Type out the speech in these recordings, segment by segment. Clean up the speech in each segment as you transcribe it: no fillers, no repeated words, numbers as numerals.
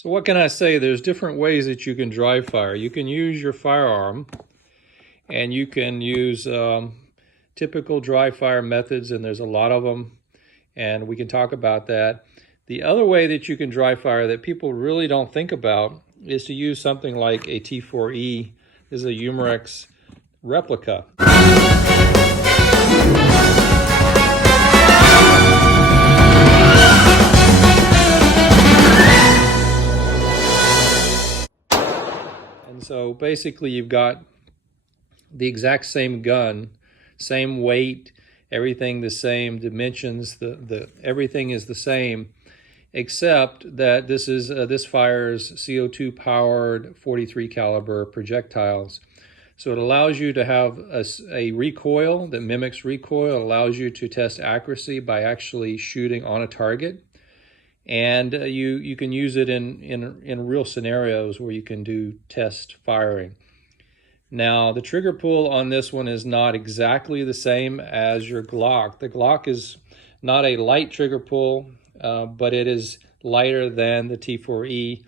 So what can I say? There's different ways that you can dry fire. You can use your firearm, and you can use typical dry fire methods, and there's a lot of them, and we can talk about that. The other way that you can dry fire that people really don't think about is to use something like a T4E. This is a Umarex replica. And so basically you've got the exact same gun, same weight, everything the same, dimensions, everything is the same, except that this fires CO2 powered 43 caliber projectiles. So it allows you to have a recoil that mimics recoil. It allows you to test accuracy by actually shooting on a target. And you can use it in real scenarios where you can do test firing. Now, the trigger pull on this one is not exactly the same as your Glock. The Glock is not a light trigger pull, but it is lighter than the T4E.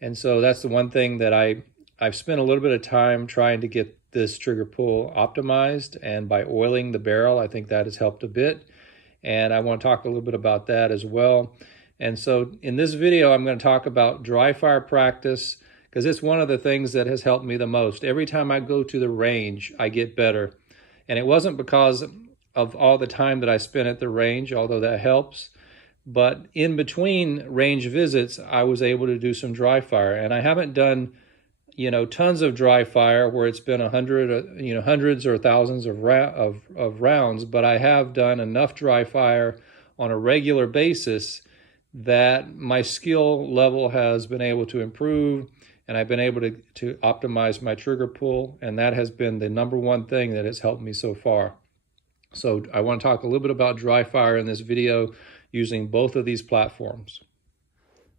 And so that's the one thing that I've spent a little bit of time trying to get this trigger pull optimized, and by oiling the barrel, I think that has helped a bit. And I want to talk a little bit about that as well. And so in this video, I'm going to talk about dry fire practice, because it's one of the things that has helped me the most. Every time I go to the range, I get better. And it wasn't because of all the time that I spent at the range, although that helps. But in between range visits, I was able to do some dry fire. And I haven't done, tons of dry fire where it's been hundreds or thousands of rounds, but I have done enough dry fire on a regular basis that my skill level has been able to improve, and I've been able to optimize my trigger pull, and that has been the number one thing that has helped me so far. So I want to talk a little bit about dry fire in this video using both of these platforms.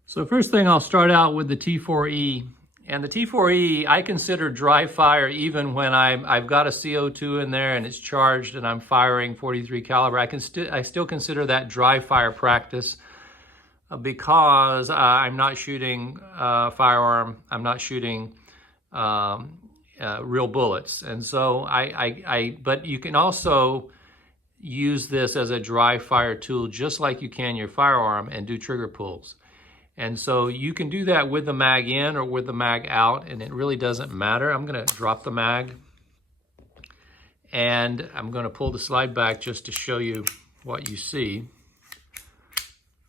So first thing, I'll start out with the T4E. And the T4E, I consider dry fire even when I've got a CO2 in there and it's charged and I'm firing 43 caliber. I still consider that dry fire practice, because I'm not shooting firearm, I'm not shooting real bullets. And so but you can also use this as a dry fire tool, just like you can your firearm, and do trigger pulls. And so you can do that with the mag in or with the mag out, and it really doesn't matter. I'm gonna drop the mag, and I'm gonna pull the slide back just to show you what you see.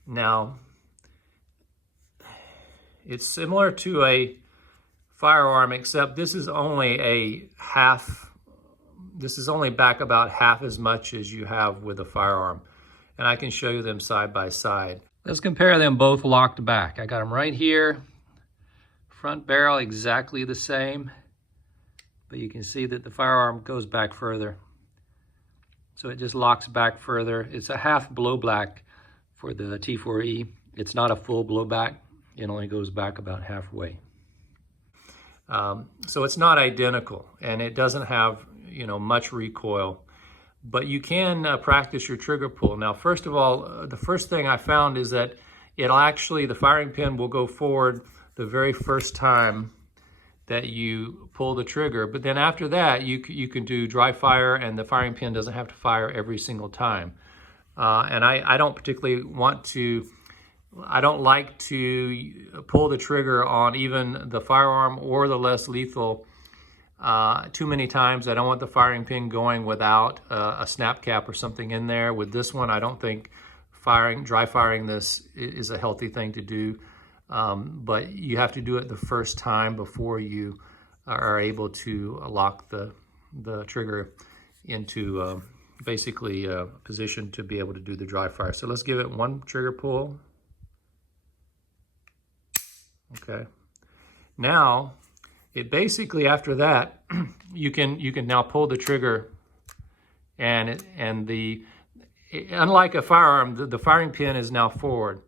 Now, it's similar to a firearm, except this is only back about half as much as you have with a firearm. And I can show you them side by side. Let's compare them both locked back. I got them right here. Front barrel exactly the same, but you can see that the firearm goes back further. So it just locks back further. It's a half blowback for the T4E. It's not a full blowback. It only goes back about halfway. So it's not identical, and it doesn't have, much recoil, but you can practice your trigger pull. Now, first of all, the first thing I found is that the firing pin will go forward the very first time that you pull the trigger, but then after that, you can do dry fire, and the firing pin doesn't have to fire every single time. And I don't particularly I don't like to pull the trigger on even the firearm or the less lethal too many times. I don't want the firing pin going without a snap cap or something in there. With this one, I don't think dry firing this is a healthy thing to do, but you have to do it the first time before you are able to lock the trigger into basically a position to be able to do the dry fire. So let's give it one trigger pull. Okay. Now, it basically, after that, you can now pull the trigger, and unlike a firearm, the firing pin is now forward,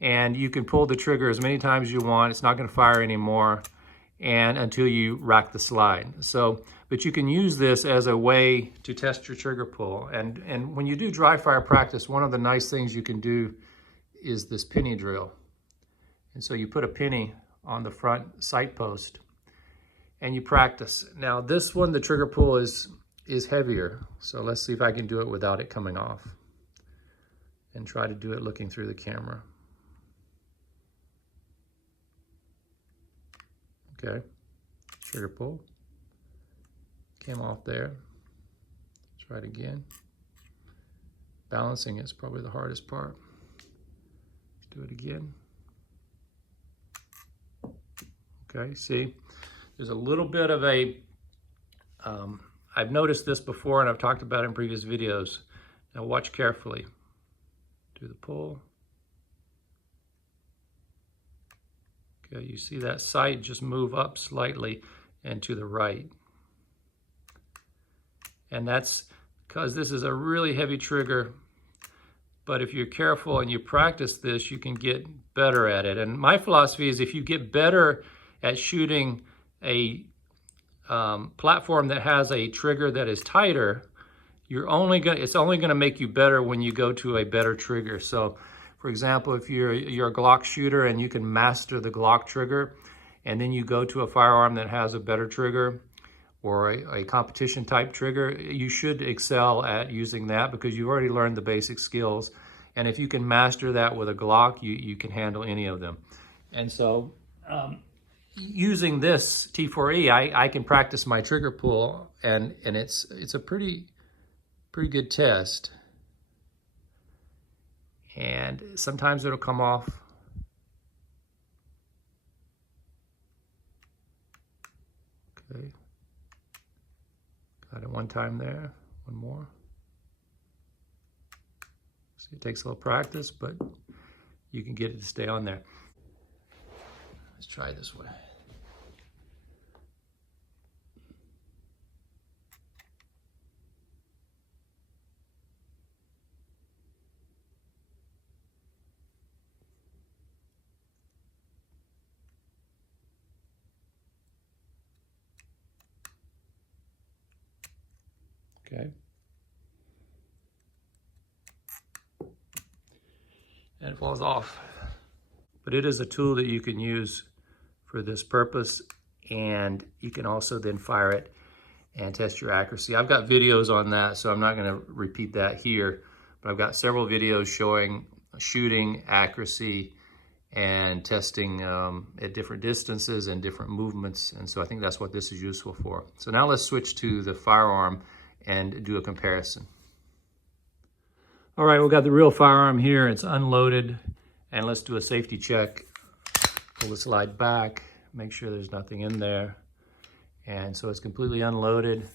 and you can pull the trigger as many times as you want. It's not going to fire anymore, and until you rack the slide. So, but you can use this as a way to test your trigger pull. And when you do dry fire practice, one of the nice things you can do is this penny drill. And so you put a penny on the front sight post and you practice. Now this one, the trigger pull is heavier. So let's see if I can do it without it coming off. And try to do it looking through the camera. Okay, trigger pull. Came off there. Try it again. Balancing is probably the hardest part. Do it again. Okay, see, there's a little bit of a, I've noticed this before and I've talked about it in previous videos. Now watch carefully. Do the pull. Okay, you see that sight just move up slightly and to the right. And that's because this is a really heavy trigger, but if you're careful and you practice this, you can get better at it. And my philosophy is if you get better at shooting a platform that has a trigger that is tighter, it's only gonna make you better when you go to a better trigger. So for example, if you're a Glock shooter and you can master the Glock trigger, and then you go to a firearm that has a better trigger, or a competition type trigger, you should excel at using that because you've already learned the basic skills. And if you can master that with a Glock, you can handle any of them. And so using this T4E, I can practice my trigger pull, and it's a pretty good test. And sometimes it'll come off. Okay. Got it one time there, one more. See, it takes a little practice, but you can get it to stay on there. Let's try this way. Okay. And it falls off. But it is a tool that you can use for this purpose, and you can also then fire it and test your accuracy. I've got videos on that, so I'm not going to repeat that here, but I've got several videos showing shooting accuracy and testing at different distances and different movements, and so I think that's what this is useful for. So now let's switch to the firearm and do a comparison. All right, we've got the real firearm here. It's unloaded, and let's do a safety check. Pull the slide back, make sure there's nothing in there. And so it's completely unloaded,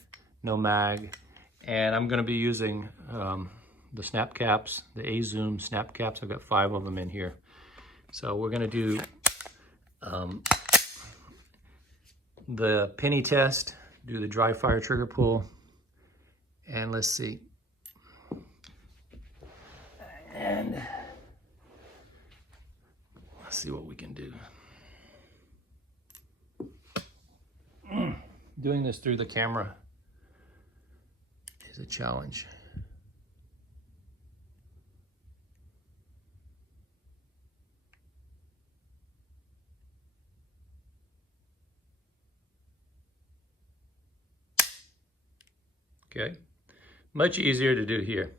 no mag. And I'm gonna be using the snap caps, the A-Zoom snap caps. I've got 5 of them in here. So we're gonna do the penny test, do the dry fire trigger pull, and let's see. And let's see what we can do. Doing this through the camera is a challenge. Okay, much easier to do here.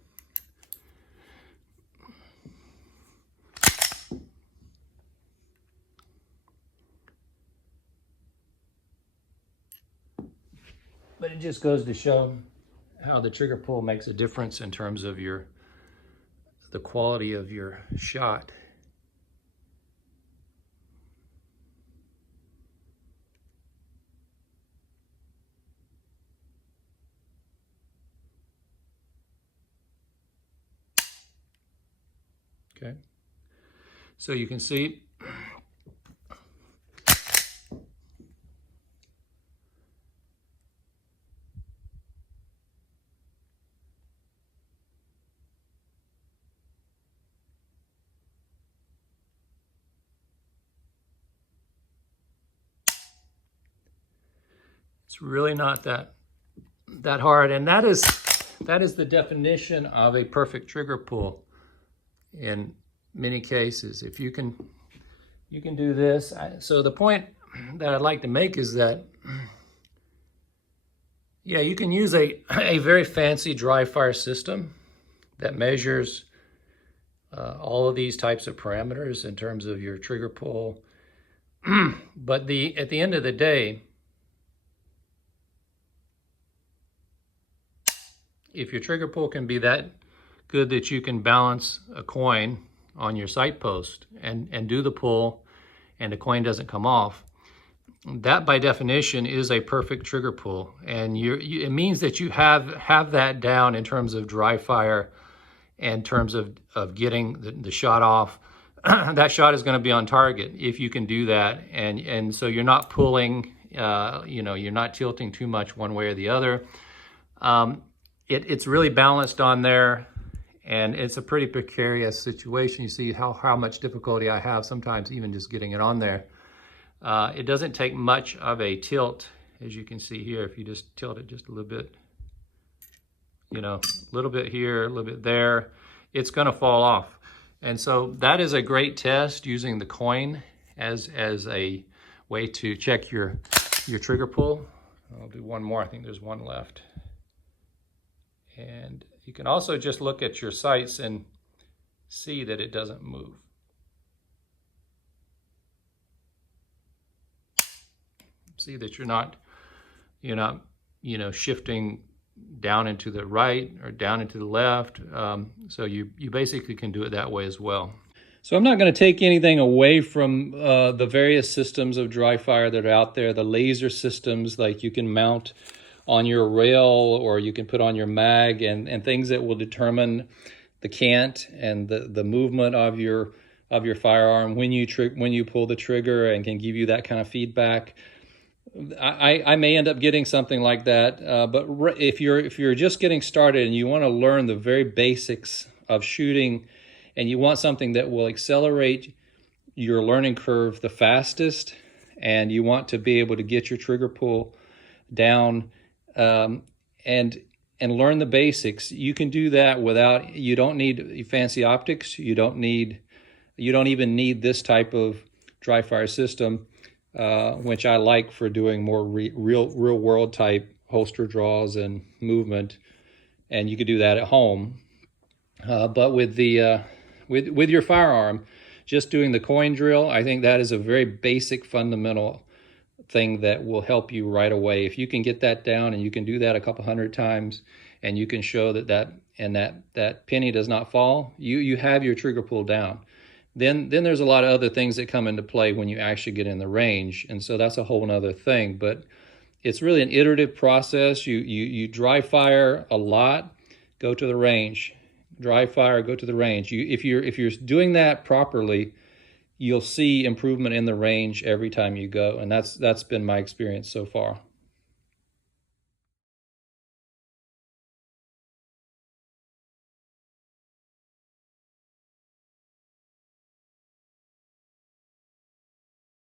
But it just goes to show how the trigger pull makes a difference in terms of the quality of your shot. Okay, so you can see it's really not that hard, and that is the definition of a perfect trigger pull in many cases. If you can you can do this. So the point that I'd like to make is that, yeah, you can use a very fancy dry fire system that measures all of these types of parameters in terms of your trigger pull. But at the end of the day, if your trigger pull can be that good that you can balance a coin on your sight post and do the pull and the coin doesn't come off, that by definition is a perfect trigger pull. And it means that you have that down in terms of dry fire, in terms of getting the shot off. That shot is going to be on target if you can do that. And so you're not pulling, you're not tilting too much one way or the other. It's really balanced on there, and it's a pretty precarious situation. You see how much difficulty I have sometimes even just getting it on there. It doesn't take much of a tilt, as you can see here. If you just tilt it just a little bit, a little bit here, a little bit there, it's going to fall off. And so that is a great test, using the coin as a way to check your trigger pull. I'll do one more. I think there's one left. And you can also just look at your sights and see that it doesn't move. See that you're not shifting down into the right or down into the left. So you basically can do it that way as well. So I'm not going to take anything away from the various systems of dry fire that are out there. The laser systems, like you can mount on your rail, or you can put on your mag, and things that will determine the cant and the movement of your firearm when you pull the trigger, and can give you that kind of feedback. I may end up getting something like that, but if you're just getting started and you want to learn the very basics of shooting, and you want something that will accelerate your learning curve the fastest, and you want to be able to get your trigger pull down and learn the basics, you can do that without. You don't need fancy optics. You don't even need this type of dry fire system, which I like for doing more real world type holster draws and movement, and you could do that at home. But with your firearm, just doing the coin drill, I think that is a very basic fundamental thing that will help you right away. If you can get that down, and you can do that a couple hundred times, and you can show that penny does not fall, you have your trigger pull down. Then there's a lot of other things that come into play when you actually get in the range, and so that's a whole nother thing. But it's really an iterative process. You dry fire a lot, go to the range. Dry fire, go to the range. If you're doing that properly, you'll see improvement in the range every time you go, and that's been my experience so far.